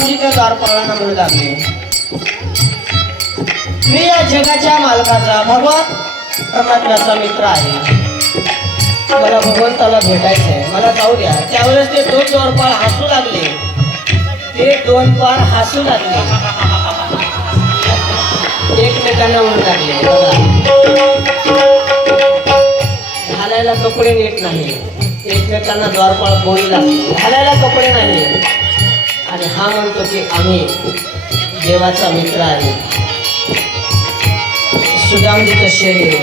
सुदामजीच्या द्वारपाळांना म्हणू लागले, मी या जगाच्या मालकाचा भगवान परमात्म्याचा मित्र आहे, मला भगवंताला भेटायचंय, मला जाऊ द्या. त्यावेळेस ते दोन द्वारपाळ हसू लागले, ते दोन पाळ हसू लागले, एकमेकांना म्हणू लागले, घालायला कपडे नीट नाही, एकमेकांना द्वारपाळ बोलू लागले, घालायला कपडे नाही. आणि हा म्हणतो की आम्ही देवाचा मित्र आहे. सुदामजीचं शरीर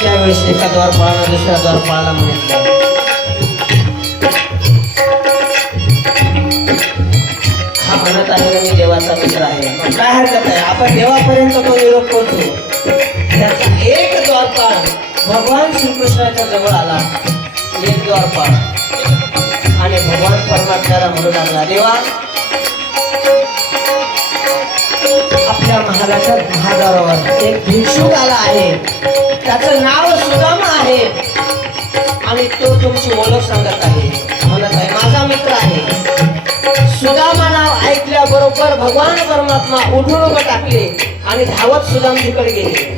त्यावेळेस एका द्वारपाळाला दुसऱ्या द्वारपाळाला म्हटलं, हा म्हणत आहे मी देवाचा मित्र आहे, पण काय हरकत आहे, आपण देवापर्यंत तो निरोप पोहोचू. त्याचा एक द्वारपाळ भगवान श्रीकृष्णाच्या जवळ आला, एक द्वारपाळ, आणि भगवान परमात्म्याला म्हणू लागला, देवा आपल्या महाराष्ट्रात महाद्वारावर एक भिक्षुक आला आहे, त्याचं नाव सुदामा आहे, आणि तो तुमची ओळख सांगत आहे, म्हणत आहे माझा मित्र आहे. सुदामा नाव ऐकल्याबरोबर भगवान परमात्मा उठून उभं टाकले आणि धावत सुदामजीकडे गेले.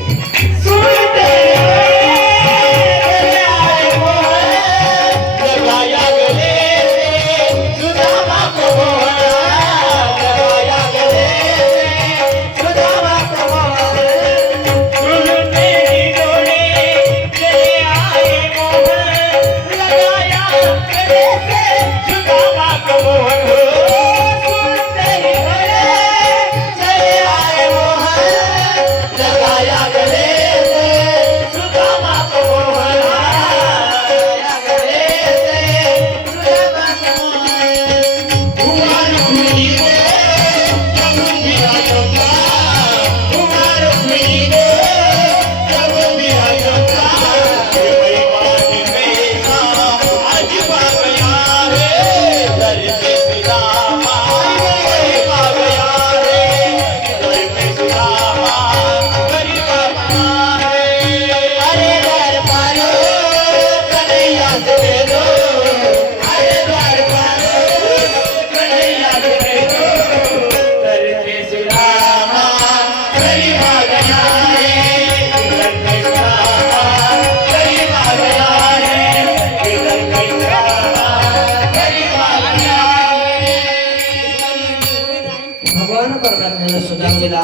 भगवान परमात्म्याने सुदामजीला